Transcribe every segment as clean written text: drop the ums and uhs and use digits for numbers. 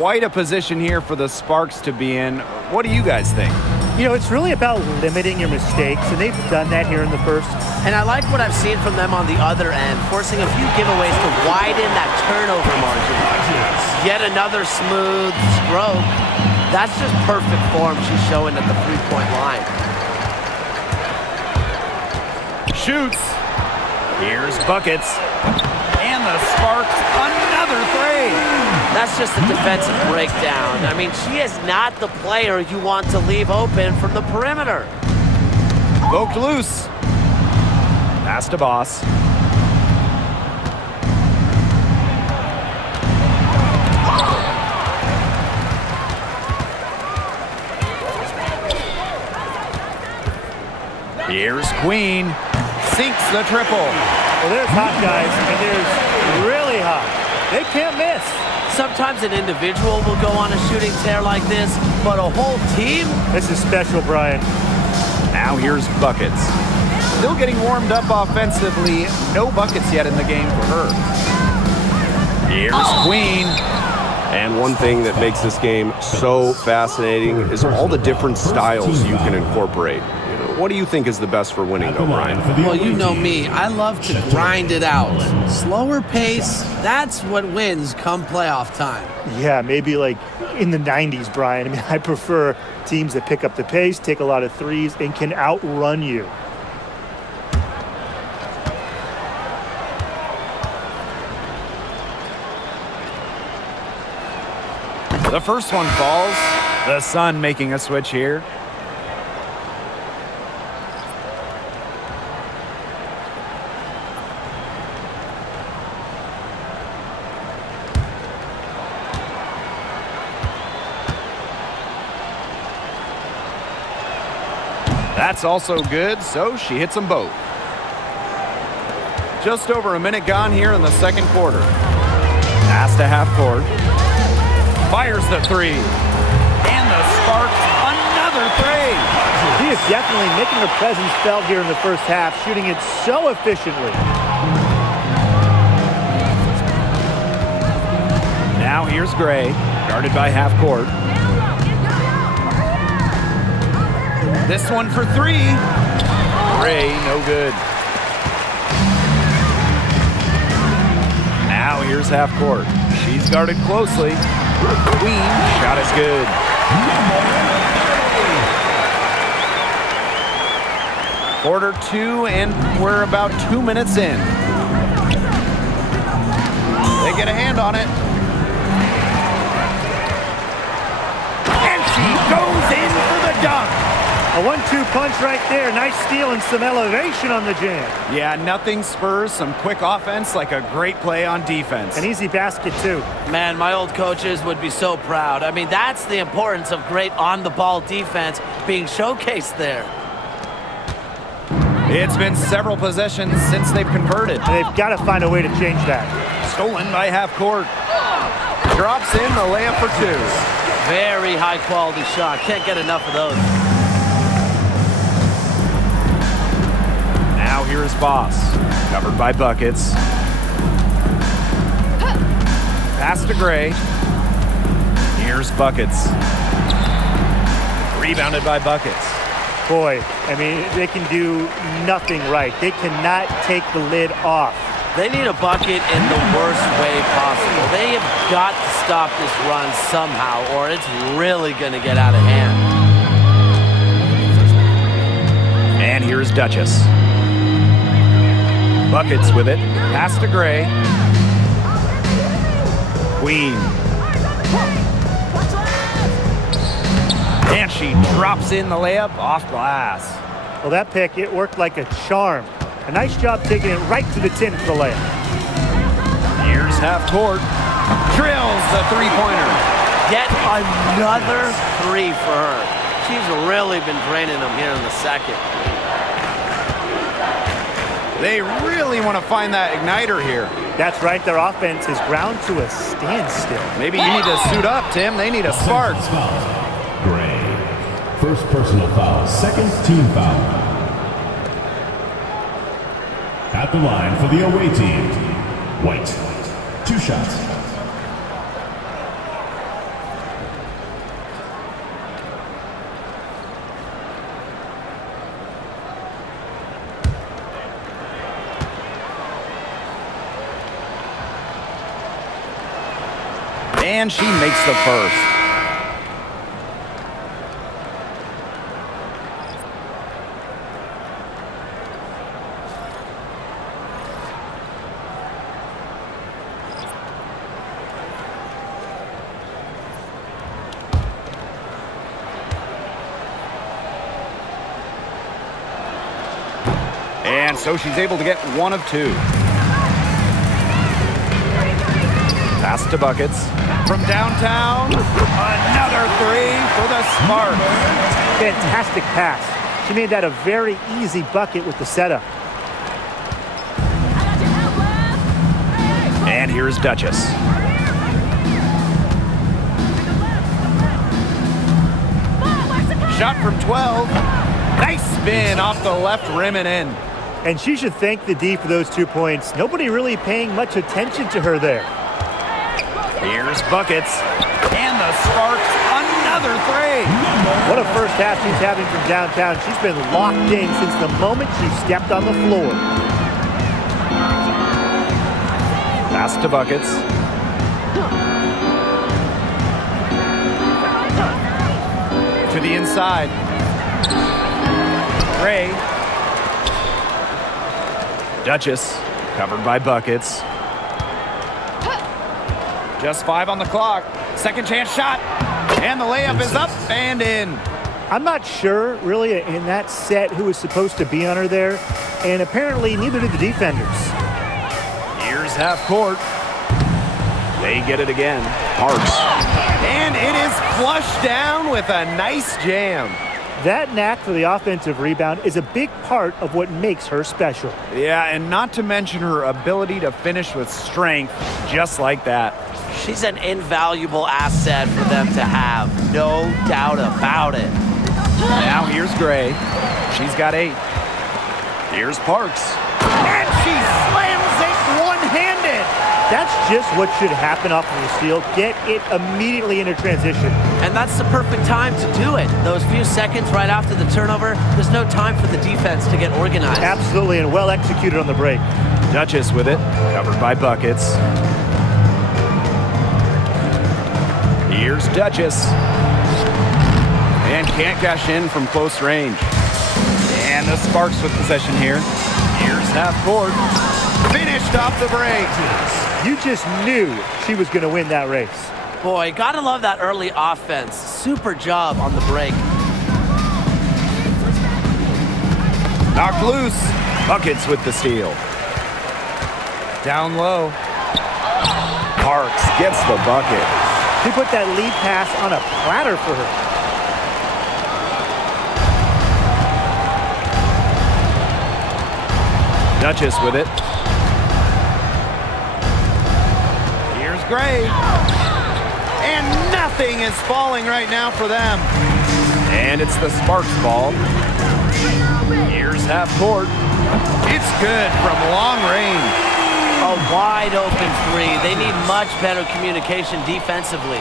Quite a position here for the Sparks to be in. What do you guys think? You know, it's really about limiting your mistakes, and they've done that here in the first. And I like what I've seen from them on the other end, forcing a few giveaways to widen that turnover margin. Yet another smooth stroke. That's just perfect form she's showing at the three-point line. Shoots. Here's buckets. And the Sparks, another three. That's just a defensive breakdown. I mean, she is not the player you want to leave open from the perimeter. Poked loose. Pass to Boss. Here's Queen. Sinks the triple. Well, there's hot, guys, and there's really hot. They can't miss. Sometimes an individual will go on a shooting tear like this, but a whole team? This is special, Brian. Now here's buckets. Still getting warmed up offensively. No buckets yet in the game for her. Here's Queen. And one thing that makes this game so fascinating is all the different styles you can incorporate. What do you think is the best for winning, though, Brian? Well, you know me. I love to grind it out. Slower pace, that's what wins come playoff time. Yeah, maybe like in the 90s, Brian. I mean, I prefer teams that pick up the pace, take a lot of threes, and can outrun you. The first one falls. The Sun making a switch here. That's also good, so she hits them both. Just over a minute gone here in the second quarter. Pass to half court. Fires the three. And the Sparks, another three. She is definitely making her presence felt here in the first half, shooting it so efficiently. Now here's Gray, guarded by half court. This one for three. Gray, no good. Now here's half court. She's guarded closely. Queen, shot is good. Quarter two, and we're about 2 minutes in. They get a hand on it. And she goes in for the dunk. A 1-2 punch right there. Nice steal and some elevation on the jam. Yeah, nothing spurs some quick offense like a great play on defense. An easy basket, too. Man, my old coaches would be so proud. I mean, that's the importance of great on-the-ball defense being showcased there. It's been several possessions since they've converted. And they've got to find a way to change that. Stolen by half court. Drops in the layup for two. Very high-quality shot. Can't get enough of those. Now here's Boss, covered by buckets. Pass to Gray. Here's buckets. Rebounded by buckets. Boy, I mean, they can do nothing right. They cannot take the lid off. They need a bucket in the worst way possible. They have got to stop this run somehow, or it's really going to get out of hand. And here's Duchess. Buckets with it. Pass to Gray. Queen. And she drops in the layup off glass. Well, that pick, it worked like a charm. A nice job taking it right to the tin for the layup. Here's half court. Drills the three-pointer. Get another three for her. She's really been draining them here in the second. They really want to find that igniter here. That's right. Their offense is ground to a standstill. Maybe you need to suit up, Tim. They need a spark. Gray. First personal foul. Second team foul. At the line for the away team, White. 2 shots. And she makes the first. And so she's able to get one of two. Pass to Buckets. From downtown, another three for the Sparks. Fantastic pass. She made that a very easy bucket with the setup. And here's Duchess. Shot from 12. Nice spin off the left rim and in. And she should thank the D for those 2 points. Nobody really paying much attention to her there. Here's Buckets. And the Sparks, another three. What a first half she's having from downtown. She's been locked in since the moment she stepped on the floor. Pass to Buckets. To the inside. Gray. Duchess, covered by Buckets. Just 5 on the clock. Second chance shot. And the layup is up and in. I'm not sure, really, in that set who was supposed to be on her there. And apparently, neither did the defenders. Here's half court. They get it again. Parks. And it is flushed down with a nice jam. That knack for the offensive rebound is a big part of what makes her special. Yeah, and not to mention her ability to finish with strength, just like that. She's an invaluable asset for them to have. No doubt about it. Now here's Gray. She's got 8. Here's Parks. And she slams it one-handed. That's just what should happen off of the steal. Get it immediately into transition. And that's the perfect time to do it. Those few seconds right after the turnover, there's no time for the defense to get organized. Absolutely, and well executed on the break. Duchess with it, covered by Buckets. Here's Duchess. And can't cash in from close range. And the Sparks with possession here. Here's half court. Finished off the break. You just knew she was going to win that race. Boy, gotta love that early offense. Super job on the break. Knocked loose. Buckets with the steal. Down low. Parks gets the bucket. He put that lead pass on a platter for her. Duchess with it. Here's Gray. And nothing is falling right now for them. And it's the Sparks ball. Here's half court. It's good from long range. A wide open three. They need much better communication defensively.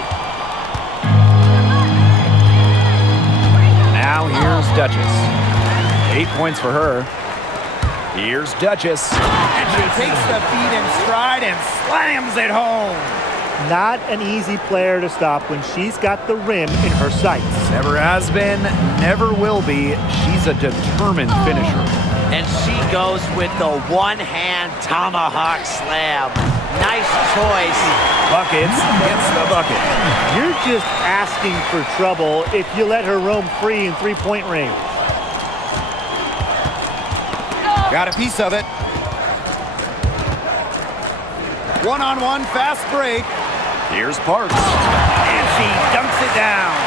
Now here's Duchess. 8 points for her. Here's Duchess. And she takes the feet in stride and slams it home. Not an easy player to stop when she's got the rim in her sights. Never has been, never will be. She's a determined finisher. And she goes with the one-hand tomahawk slam. Nice choice. Buckets gets the bucket. You're just asking for trouble if you let her roam free in three-point range. Got a piece of it. One-on-one fast break. Here's Parks. And she dunks it down.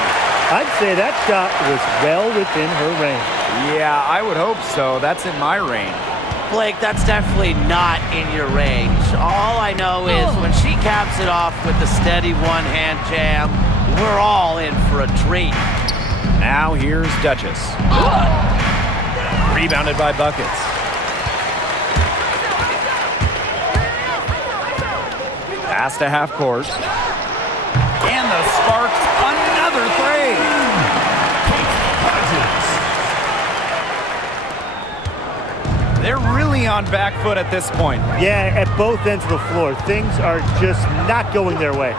I'd say that shot was well within her range. Yeah, I would hope so. That's in my range. Blake, that's definitely not in your range. All I know is when she caps it off with the steady one-hand jam, we're all in for a treat. Now here's Duchess. Rebounded by Buckets. Pass to half court. And the Sparks, another three. They're really on back foot at this point. Yeah, at both ends of the floor. Things are just not going their way.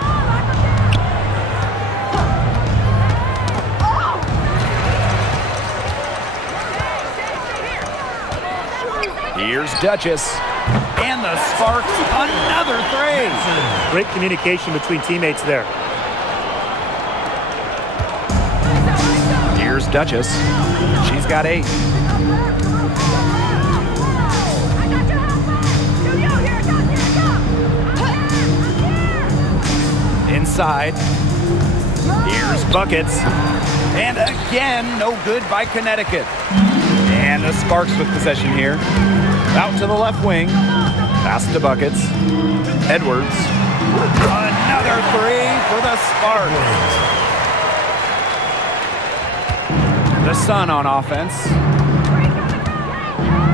Duchess. And the Sparks, another three. Great communication between teammates there. Here's Duchess. She's got 8. Inside. Here's Buckets. And again, no good by Connecticut. And the Sparks with possession here. Out to the left wing. Pass to Buckets. Edwards. Another three for the Sparks. The Sun on offense.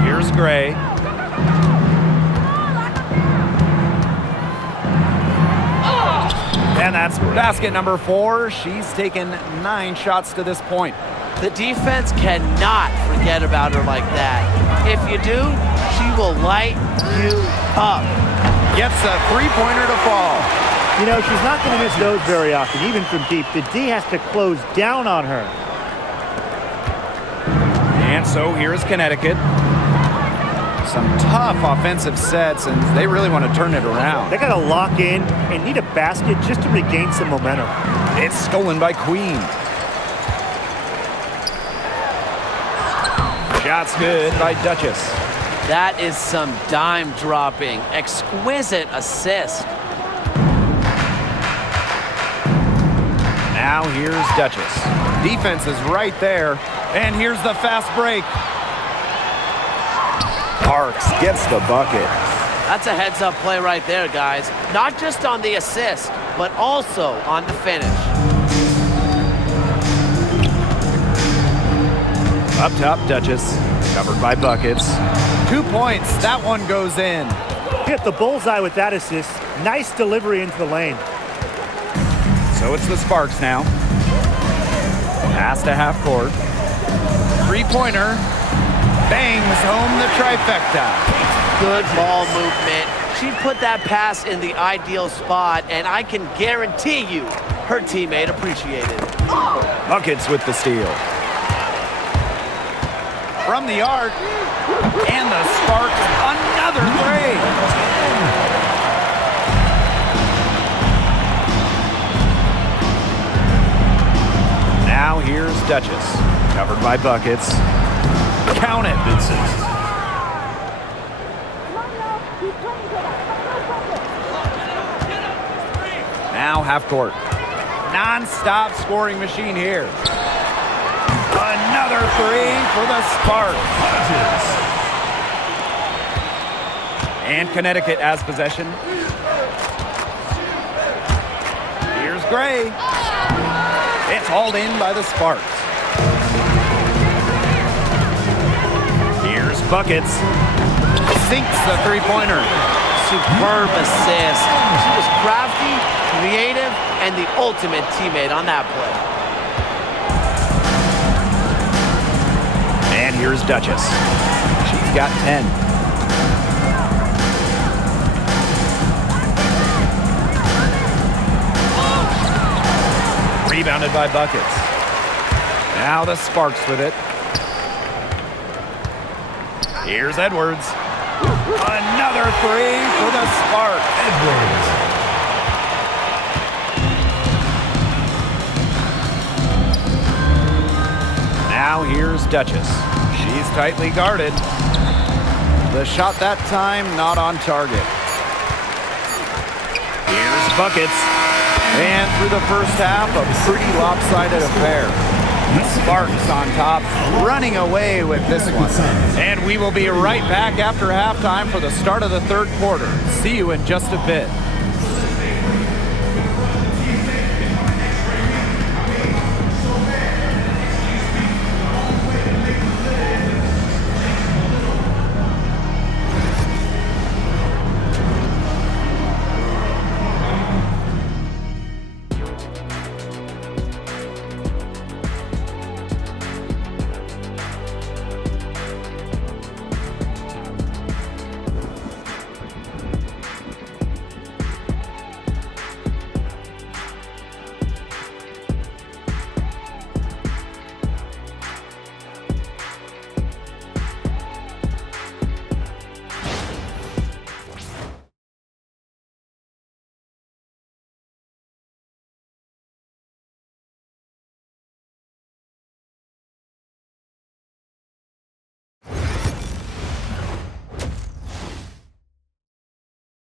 Here's Gray. And that's basket number 4. She's taken 9 shots to this point. The defense cannot forget about her like that. If you do, she will light you up. Gets a three-pointer to fall. You know, she's not going to miss those very often, even from deep. The D has to close down on her. And so here's Connecticut. Some tough offensive sets, and they really want to turn it around. They got to lock in and need a basket just to regain some momentum. It's stolen by Queen. Shot's good by Duchess. That is some dime dropping. Exquisite assist. Now here's Duchess. Defense is right there. And here's the fast break. Parks gets the bucket. That's a heads-up play right there, guys. Not just on the assist, but also on the finish. Up top, Duchess. Covered by Buckets. 2 points. That one goes in. Hit the bullseye with that assist. Nice delivery into the lane. So it's the Sparks now. Pass to half court. Three-pointer. Bangs home the trifecta. Good ball movement. She put that pass in the ideal spot, and I can guarantee you her teammate appreciated it. Buckets with the steal. From the arc. And the Sparks, another three. Now here's Duchess. Covered by Buckets. Count it, Vincent. Now half court. Non-stop scoring machine here. Another three for the Sparks. And Connecticut has possession. Here's Gray. It's hauled in by the Sparks. Here's Buckets. Sinks the three-pointer. Superb assist. She was crafty, creative, and the ultimate teammate on that play. And here's Duchess. She's got 10. Rebounded by Buckets. Now the Sparks with it. Here's Edwards. Another three for the Sparks. Edwards. Now here's Duchess. She's tightly guarded. The shot that time not on target. Here's Buckets. And through the first half, a pretty lopsided affair. The Sparks on top, running away with this one. And we will be right back after halftime for the start of the third quarter. See you in just a bit.